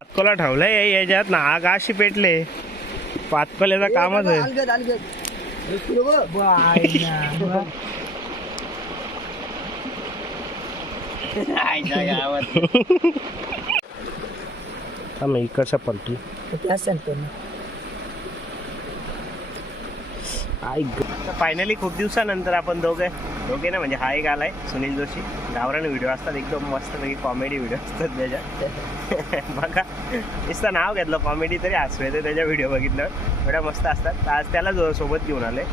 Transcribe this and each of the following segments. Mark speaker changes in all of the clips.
Speaker 1: पातकोला ठेवलाय याच्यात ना आग अशी पेटले. पातकोल्याचा कामच आहे. इकडच्या पलटी. फायनली खूप दिवसानंतर आपण दोघे दोघे ना म्हणजे हा एक आलाय सुनील जोशी. गावरान व्हिडिओ असतात एकदम मस्त पैकी कॉमेडी व्हिडिओ असतात त्याच्यात बघा. नुसतं नाव घेतलं कॉमेडी तरी हसू येते त्याच्या व्हिडिओ बघितलं एवढ्या मस्त असतात. तर आज त्याला जो सोबत घेऊन आले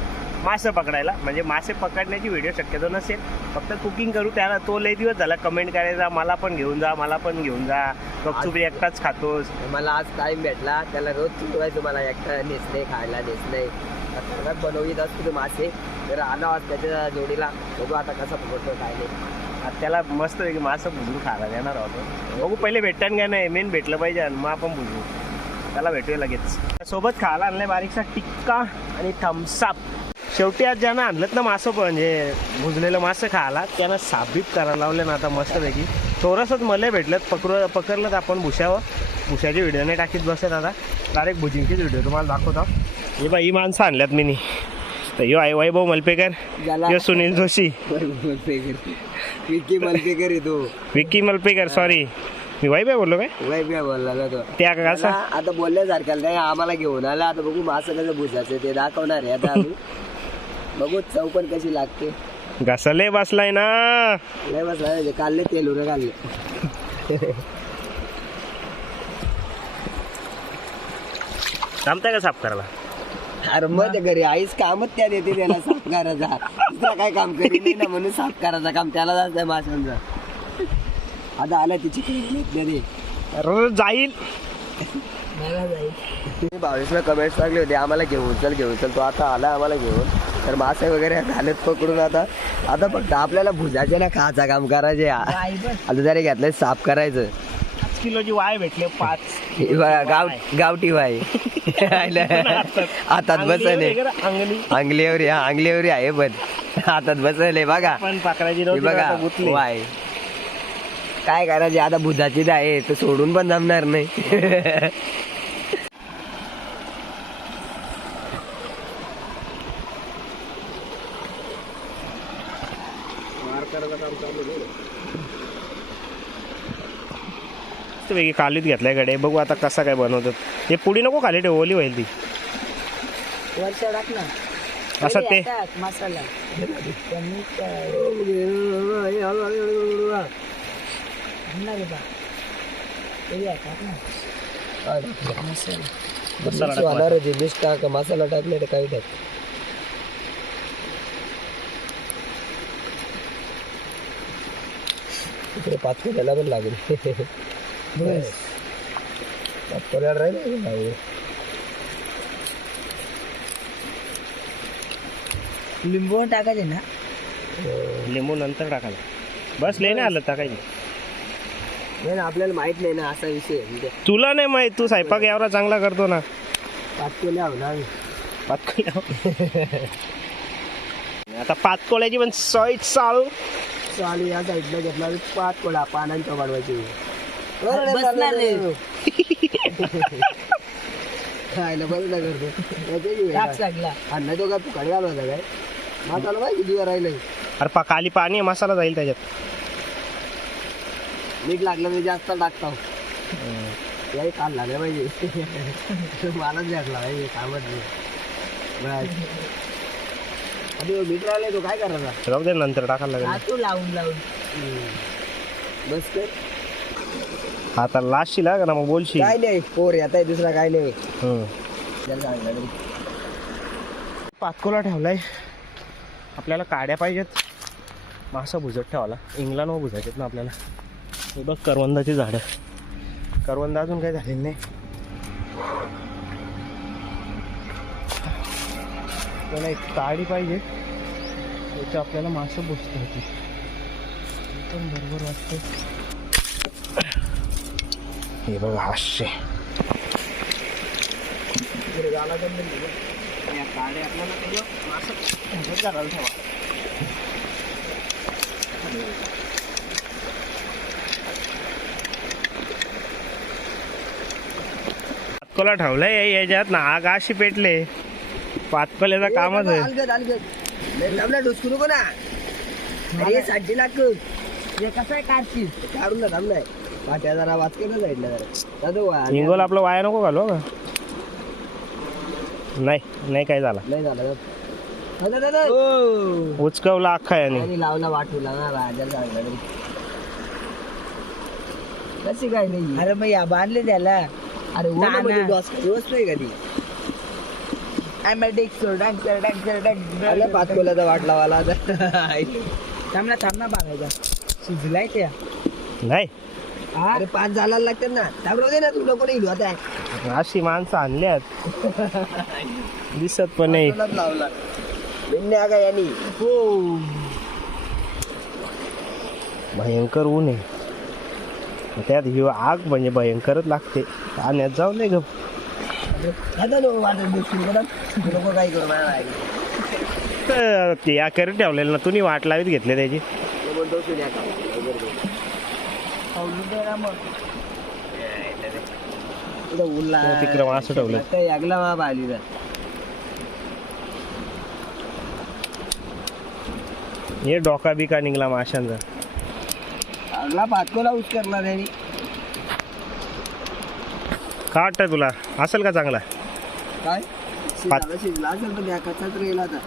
Speaker 1: मासे पकडायला. म्हणजे मासे पकडण्याची व्हिडिओ शक्यतो नसेल. फक्त कुकिंग करू त्याला तो लय दिवस झाला कमेंट करायचा मला पण घेऊन जा मला पण घेऊन जा. गपचूप एकटाच खातोस.
Speaker 2: मला आज टाइम भेटला. त्याला रोज चिकवायचं मला एकटा. नेसले खायला नेसले. बनवत असतो मासे. तर आलो त्याच्या जोडीला. बघू आता कसं पकडतो काय नाही.
Speaker 1: त्याला मस्त पैकी मासं भुजून खायला देणार आहोत बघू पहिले भेटतान काय नाही? मेन भेटलं पाहिजे आणि मग आपण भुजू. त्याला भेटूया लगेच. सोबत खायला आणलंय बारीकसा टिक्का आणि थम्सअप शेवटी आज ज्यांना आणलं ना मासं पण म्हणजे भुजलेलं मासं खायला त्यांना साबीत करायला लावलं ना आता मस्तपैकी. थोडंसंच मला भेटलं पकडू पकडलं आपण भुशावर भुशाची व्हिडिओ नाही टाकीत बसत आता. डायरेक्ट भुजिंगचीच व्हिडिओ तुम्हाला दाखवतो. हे बाई माणसं आणल्यात मी तर यो आई वैभव मलपेकर यो सुनील जोशी.
Speaker 2: विकी मलपेकर. येतो.
Speaker 1: विक्की मलपेकर सॉरी मी वैभव बोललो काय?
Speaker 2: वैभ्या बोलला ना तो
Speaker 1: त्या का
Speaker 2: त्याला आता बोलल्यासारख्याला नाही आम्हाला घेऊन आला. आता बघू मासं कसं भुजायचं ते दाखवणार आहे आता बघू चव पण कशी लागते.
Speaker 1: घसले बसलाय ना.
Speaker 2: नाही बसला नाही, काढले तेल उरे काढले.
Speaker 1: थांबताय का साफ करायला?
Speaker 2: अरे मग? ते घरी आईच कामच त्या देते त्याला साफ करायचा दुसरा काय काम करी नाही ना म्हणून साफ करायचं काम त्याला जायचं माशांचं. आता आला तिची दे
Speaker 1: रोज जाईल.
Speaker 2: बावीसला कमेंट्स लागले होते आम्हाला घेऊन चल घेऊन चल तो आता आला आम्हाला घेऊन. तर मासे वगैरे झालेत पकडून आता. आता फक्त आपल्याला भुजाचे ना खायचा काम करायचे. आता जरी घेतलंय साफ करायचं.
Speaker 1: पाच किलोची वाय भेटले पाच
Speaker 2: हे बघा, गाव गावठी बाई हातात बसले
Speaker 1: अंगली.
Speaker 2: अंगलीवर हा अंगलीवर आहे पण हातात बसले बघा.
Speaker 1: पण पाकराची
Speaker 2: हे बघा
Speaker 1: गुतली.
Speaker 2: वाय. काय करायचे आता बुधाची आहे तर सोडून पण जमणार नाही.
Speaker 1: मस्तपैकी कालीत घेतलायकडे बघू आता कसा काय बनवतात. हे पुडी नको खाली ठेव ओली होईल ती.
Speaker 3: वर्ष टाक ना.
Speaker 1: असं ते.
Speaker 3: टाक मसाला. त्यांनी काय आणणार आहे बा. ते घ्या, टाक ना मसाला
Speaker 1: मसाला टाकला.
Speaker 2: टाक मसाला तर काही टाक इकडे पाच किलोला पण लागेल. किलोला राहील
Speaker 3: लिंबू टाकायचे ना
Speaker 1: लिंबू नंतर टाकायला बस नाही आलं टाकायची
Speaker 2: नाही ना, आपल्याला माहीत नाही ना असा विषय आहे. म्हणजे
Speaker 1: तुला नाही माहीत तू स्वयंपाक एवढा चांगला करतो ना
Speaker 2: पाच किलो होणार
Speaker 1: पातकोळ्या आता पातकोळ्याची पण सोय चालू
Speaker 2: चालू या साईडला घेतला पाच कोळा पानांच्या वाढवायची
Speaker 3: बसणार.
Speaker 2: खायला नाही करतो.
Speaker 3: टाक सगळा
Speaker 2: अन्न तो काय फुकाडे घालवायचा काय? माताला माहिती दिवा राहिलं
Speaker 1: अरे पा खाली पाणी आहे, मसाला जाईल त्याच्यात.
Speaker 2: मीठ लागलं मी जास्त टाकतो. याही काढला नाही पाहिजे. मलाच भेटला पाहिजे कामच नाही. बस. आणि ह्यो मीठ राहिलाय तो काय करायचा?
Speaker 1: राहू दे नंतर टाकायला लागेल.
Speaker 3: टाकू लावून लावून.
Speaker 2: बस कर.
Speaker 1: आता लास्ट का ना मग बोलशील.
Speaker 2: काय नाही पोर येत आहे दुसरा काय नाही.
Speaker 1: हम्म.
Speaker 2: त्याला सांगितलं तरी.
Speaker 1: पातकोला ठेवलाय. आपल्याला काड्या पाहिजेत. मासा भुजत ठेवाला. इंग्लंड भुजायचेत ना आपल्याला. हे बघ करवंदाची झाडं. करवंद अजून काही झालेली नाही. आपल्याला एक काडी पाहिजे. त्याच्या आपल्याला मासं बुजता येते पण बरोबर वाटते हे बघा आठशे पातकोला ठेवलंय याच्यात ना आग अशी पेटले. पातकोल्याचा कामच आहे.
Speaker 3: कसं आहे कारची?
Speaker 2: काढून थांबलाय पाट्या जरा वाचके ना साईडला जरा. दादा वा
Speaker 1: हिंगोल आपलं वाया नको घालू का? नाही नाही काय झाला.
Speaker 2: नाही झालं दादा दादा
Speaker 1: उचकवला अख्खा याने.
Speaker 2: आणि लावला वाटूला ना तरी कशी काय नाही.
Speaker 3: अरे मग या बांधले त्याला.
Speaker 2: अरे हो ना
Speaker 3: ना,
Speaker 2: म्हणजे. डॉस दिवस नाही कधी.
Speaker 3: ॲमेटिक सोडांग सोडांग सोडांग
Speaker 2: आल्या पाच कोल्याचा वाट लावायला. आता
Speaker 3: थांबना थांबना बागायचा शिजलाय त्या.
Speaker 1: नाही.
Speaker 3: हा
Speaker 2: अरे पाच झाला लागतात ना. थांबव दे ना तू नको नाही आता.
Speaker 1: अशी माणसं आणल्यात दिसत पण नाही.
Speaker 2: लावला का यांनी?
Speaker 3: हो.
Speaker 1: भयंकर ऊन आहे. त्यात ही आग म्हणजे भयंकरच लागते. पाण्यात जाऊ नाही ग.
Speaker 2: दादा नको वाटत दुसरी कडं तू नको काही करू मला नाही.
Speaker 1: ते या करत ठेवलेलं ना. तुम्ही वाट लावीत घेतले त्याची.
Speaker 2: तो म्हणतो तू न्या का.
Speaker 3: खाऊन दे ना मग
Speaker 2: इथं ऊनला
Speaker 1: तो तिकडं मासं ठेवलं.
Speaker 2: आता यागला मा बालीला
Speaker 1: हे डोका बिका निघला माशांचा.
Speaker 2: लागला पाचकोला उचकरला त्यांनी
Speaker 1: का वाटतंय तुला. असेल का चांगला?
Speaker 2: काय? शिजला शिजला असेल पण कच्चाच आता.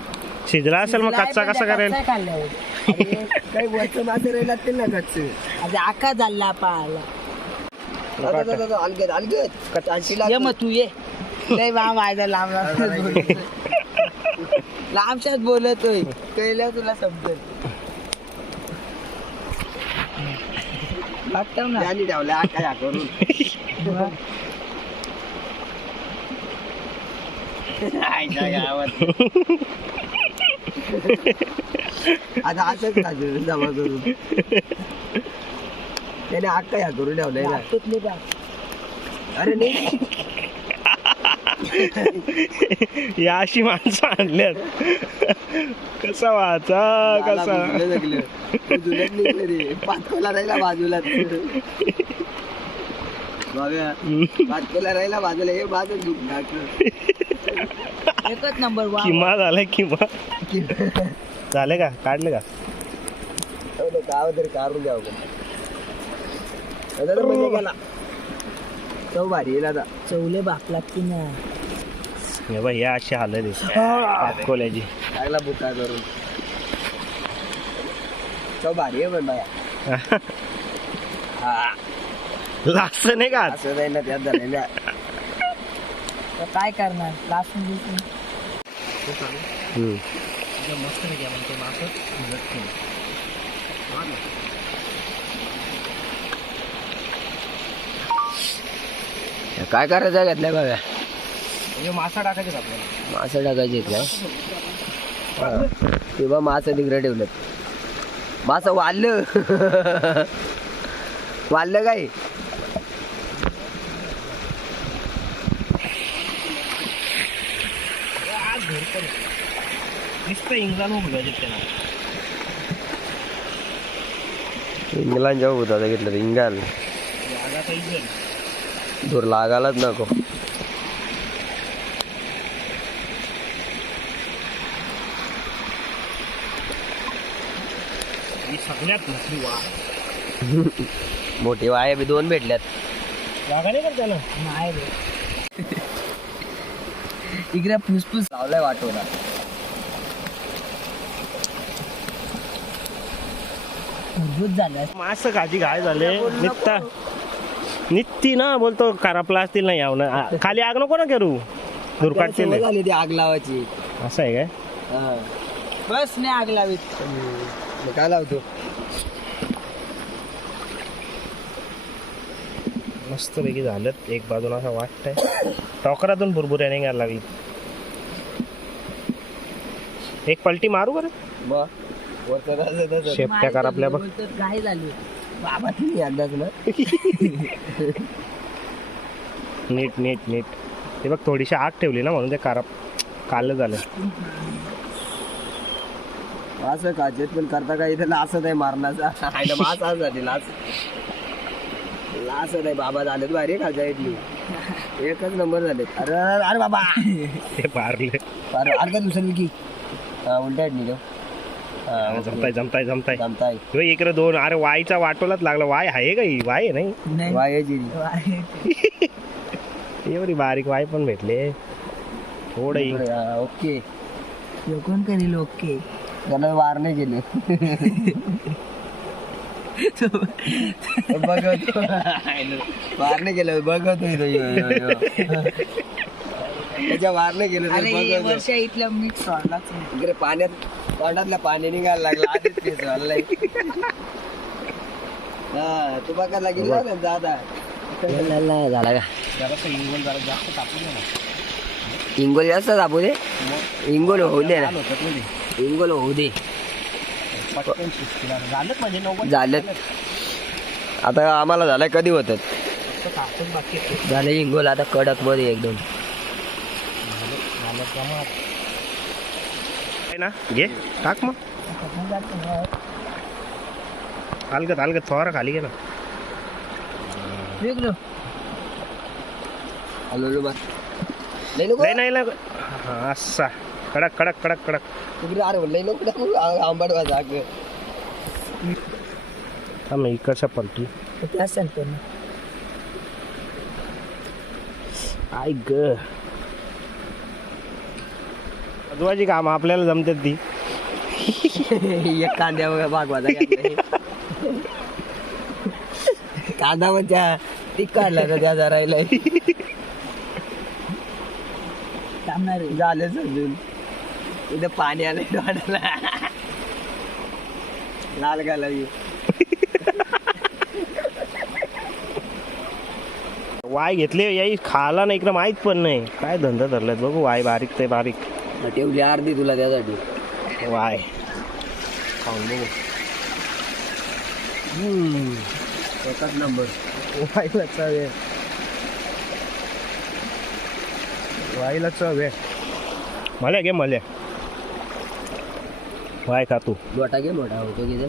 Speaker 1: शिजला असेल मग कच्चा कसा करेल?
Speaker 3: खाल्ल्यावर
Speaker 2: काही वरचं मासे राहिला ना कच्चे.
Speaker 3: आता आका झाला पाहाला
Speaker 2: दादा, अलगद अलगद.
Speaker 3: ये. मग तू ये. लय वा वायदा लांब लांब लांबशात बोलतोय. कळलं तुला समजेल. वाटतं ना.
Speaker 2: त्यांनी ठेवल्या आका करून. गावात. आता असंच जमा करून त्याने आका या करून ठेवलंय ना.
Speaker 3: तुटली बा
Speaker 2: अरे नाही.
Speaker 1: या अशी माणसं आणल्यात. कसा वाचा कसा.
Speaker 2: पाचकोला राहिला बाजूला. पाचकोला राहिला बाजूला. हे बाजू
Speaker 3: एकच नंबर
Speaker 1: किमा झालाय किमा. झाले का? काढले का?
Speaker 2: गाव तरी काढून द्यावं दादा म्हणजे गेला. चव भारी आहे दादा
Speaker 3: चवले बाप लागते ना.
Speaker 1: हे बाई या अशी हालत आहे. पातकोल्याची
Speaker 2: लागला बुका करून. चव भारी आहे पण बाया.
Speaker 1: लास्ट नाही का?
Speaker 2: असं नाही ना त्यात झालं ना
Speaker 3: तर काय करणार? लास्ट दिवशी
Speaker 1: हम्म.
Speaker 2: काय करायचं घेतलंय बघा.
Speaker 1: हे मासा टाकायचे आपल्याला.
Speaker 2: मासे टाकायचे का तेव्हा मासे तिकडे ठेवलं मासं वाढलं. वाढलं काय?
Speaker 1: नुसतं इंग्लंड
Speaker 2: जेव्हा होता घेतलं इंगाल.
Speaker 1: जागा पाहिजे
Speaker 2: दूर लागायलाच नको.
Speaker 1: ही सगळ्यात मोठी वा
Speaker 2: मोठी वाय बी दोन भेटल्यात.
Speaker 1: जागा नाही करता ना
Speaker 3: नाही रे इकडे फुसफुस
Speaker 2: लावलाय वाटवला
Speaker 3: भरपूर झालं.
Speaker 1: मास काजी घाय झाले. निघता. निघती ना बोलतो खराबला असतील नाही यावं ना. खाली आग नको ना करू. दुर्काटतील
Speaker 2: सवय झाली ती आग लावायची.
Speaker 1: असं आहे काय.
Speaker 3: बस नाही आग लावीत.
Speaker 2: काय लावतो?
Speaker 1: मस्त पैकी झालं. एक बाजूला असं वाटतंय. टोकरातून भुरभुऱ्या निघायला लागली. एक पलटी मारू बरं. शेपट्या कर आपल्या बघ.
Speaker 3: काय झाली.
Speaker 2: बाबा तुम्ही अंदाज ना.
Speaker 1: नीट नीट नीट. ते बघ थोडीशी आग ठेवली ना म्हणून ते कार काल झालं.
Speaker 2: असं काचेत पण करता का इथे? लास आहे मारण्याचा. मास आज झाली लास. लास आहे बाबा झालं भारी खालच्या इडली. एकच नंबर झाले अरे अरे अरे बाबा.
Speaker 1: ते पारले
Speaker 2: अरे अरे काय दुसरं की उलटा निघो.
Speaker 1: जमताय जमताय जमताय.
Speaker 2: जमताय.
Speaker 1: ह्यो इकडे दोन अरे वायचा वाटोलाच लागला. वाय आहे का ही? वाय आहे नाही?
Speaker 3: नाही.
Speaker 2: वायाची
Speaker 1: एवढी बारीक वाय पण भेटले. थोडं
Speaker 2: ओके.
Speaker 3: ह्यो कोण करील ओके?
Speaker 2: त्याला वार नाही गेले. बघत. वार नाही गेलं बघत होईल त्याच्या वार नाही गेलं
Speaker 3: अरे हे
Speaker 2: बघत.
Speaker 3: वर्ष इथलं मीठ सोडलाच नाही.
Speaker 2: इकडे पाण्यात तोंडातलं पाणी निघायला लागलं आधीच केस हा तू बघा लागेल ना दादा. झाला का?
Speaker 1: जरासं इंगोल जरा जास्त दे ना.
Speaker 2: इंगोल जास्त दाबू दे? इंगोल होऊ दे ना. इंगोल होऊ दे.
Speaker 1: पटकन. झालं म्हणजे नव्वद
Speaker 2: झालं. आता आम्हाला झालंय कधी होत?
Speaker 1: फक्त कापून बाकी आहे.
Speaker 2: झालं इंगोल आता कडकमध्ये एकदम.
Speaker 1: झालं ना? घे टाक मग. हलकत हलकत थोडा खाली
Speaker 2: नको.
Speaker 1: नाही. हा, असा. कडक कडक कडक कडक.
Speaker 2: आंबट वाजा.
Speaker 1: थांब इकडच्या पलटी आय ग. अजूबाची काम आपल्याला जमतात ती.
Speaker 2: एक कांद्या वगैरे भागवाचा घातलाय. कांदा त्या ती काढला तर त्या राहिलाय
Speaker 3: थांबणार आहे.
Speaker 2: झालं समजून. इथं पाणी आलंय तोंडाला. लाल घालावी
Speaker 1: वाय घेतले याई खाला नाही इकडे माहीत पण नाही. काय धंदा धरलाय बघू वाय बारीक ते बारीक.
Speaker 2: ठेवली अर्धी तुला त्यासाठी.
Speaker 1: वाय. खाऊन बघू
Speaker 2: एकच नंबर
Speaker 1: वाईला चव. आहे वाईला चव. आहे मला घे मला. वाय खा तू.
Speaker 2: मोठा घे मोठा होतो की ते.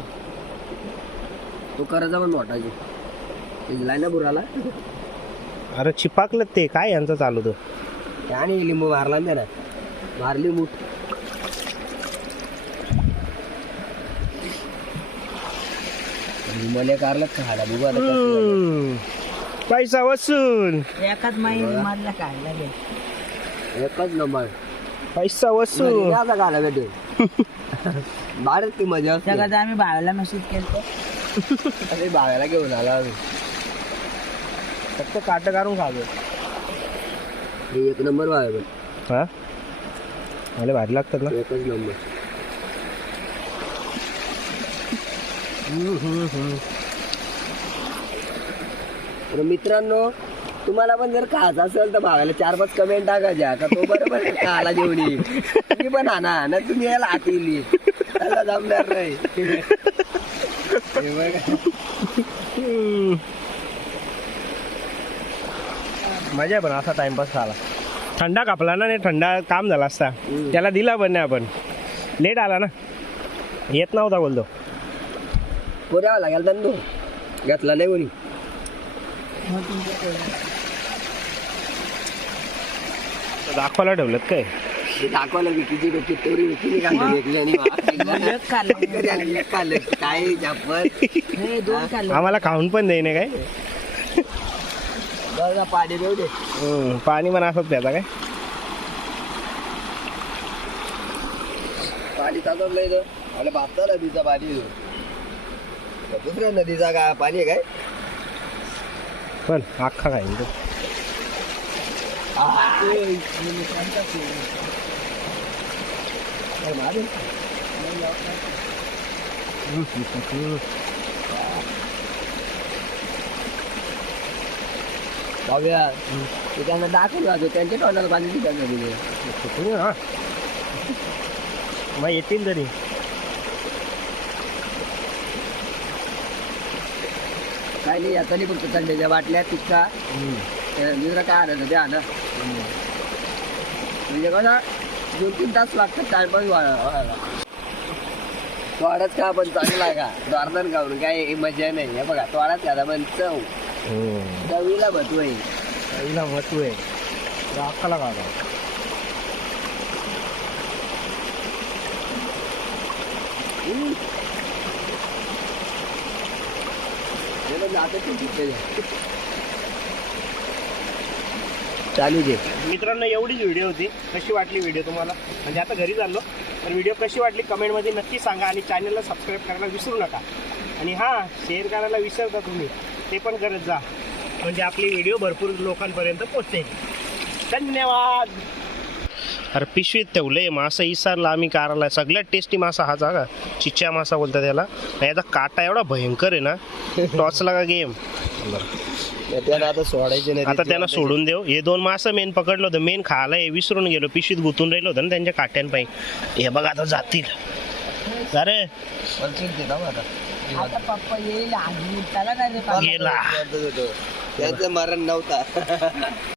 Speaker 2: तो करायचा पण मोठा घे ते ना बुराला.
Speaker 1: अरे चिपाकलं ते. काय यांचं चालू होतं?
Speaker 2: आणि लिंबू मारला ना मारली मूठ. मला कारलं खायला बघू आता कसं झालं.
Speaker 1: पैसा वसूल.
Speaker 3: एकाच माहिती मधला काढला गे
Speaker 2: एकच नंबर.
Speaker 1: पैसा वसूल.
Speaker 2: आता घाला भेटे भारत ती. मजा असते.
Speaker 3: सगळं आम्ही भावाला मेसेज केलं
Speaker 2: अरे बाळाला घेऊन आला आम्ही.
Speaker 1: फक्त काट काढून खावे
Speaker 2: हे एक नंबर बाळ
Speaker 1: हा? मला भारी लागतात ना.
Speaker 2: एकच नंबर तर मित्रांनो तुम्हाला पण जर खायचं असेल तर भावाला चार पाच कमेंट टाकायच्या का तो बरोबर खायला घेऊन येईल? तुम्ही पण आणा ना तुम्ही याला हात येईल त्याला जमणार नाही. हे.
Speaker 1: मजा पण असा टाइमपास झाला. थंडा कापला ना नाही थंडा काम झाला असता. त्याला दिला पण नाही आपण. लेट आला ना. येत नव्हता बोलतो.
Speaker 2: पुऱ्यावा लागेल तर तो घेतला नाही कोणी.
Speaker 1: दाखवायला ठेवलं काय?
Speaker 2: विकीची डोकी तेवढी विकीने आणि
Speaker 3: हे खाल्ले
Speaker 1: आम्हाला खाऊन पण देईने काय?
Speaker 2: बघा पाणी देऊ दे.
Speaker 1: हम्म, पाणी पण असंच प्याचा काय?
Speaker 2: पाणी ताजवलं इथं आपल्या बापता नदीचा पाणी. दुसऱ्या नदीचा का पाणी आहे काय?
Speaker 1: पण अख्खा खाईन तो
Speaker 2: काय? ते त्यांना दाखवून राहतो त्यांच्या तोंडाला पाणी दिलं
Speaker 1: हा मग येतील तरी.
Speaker 2: काय नाही आता नाही फक्त थंडीच्या बाटल्या टिक्का दुसरं काय आलं ते आलं म्हणजे कसं दोन तीन तास लागतात टाइमपास व्हायला. तोडाच का पण चांगला का? द्वारदान गावून काय मजा नाही. बघा तोडाच का पण चव.
Speaker 1: हम्म.
Speaker 2: चवीला बतोय
Speaker 1: पहिला महत्त्व आहे राखाला काढा
Speaker 2: चालू दे.
Speaker 1: मित्रांनो एवढीच व्हिडिओ होती. कशी वाटली व्हिडिओ तुम्हाला? म्हणजे आता घरी चाललो. तर व्हिडिओ कशी वाटली कमेंटमध्ये नक्की सांगा आणि चॅनलला सबस्क्राईब करायला विसरू नका. आणि हां शेअर करायला विसरता तुम्ही. ते पण करत जा. म्हणजे आपली व्हिडिओ भरपूर लोकांपर्यंत पोचेल धन्यवाद. अरे पिशवीत ठेवलंय मासा इसारला आम्ही काराला. सगळ्यात टेस्टी मासा हाच हा का? चिच्च्या मासा बोलतात त्याला. याचा काटा एवढा भयंकर आहे ना. टॉचला का गेम
Speaker 2: त्याला आता सोडायचे नाही
Speaker 1: आता त्यांना सोडून देऊ. हे दोन मासं मेन पकडलं होतं. मेन खायला हे विसरून गेलो. पिशवीत गुतून राहिलं होतं ना त्यांच्या काट्यांपाई हे बघा आता जातील. अरे.
Speaker 3: आता पप्पा येईल आधी. त्याला काय रे
Speaker 1: गेला
Speaker 2: त्याचं मरण नव्हता.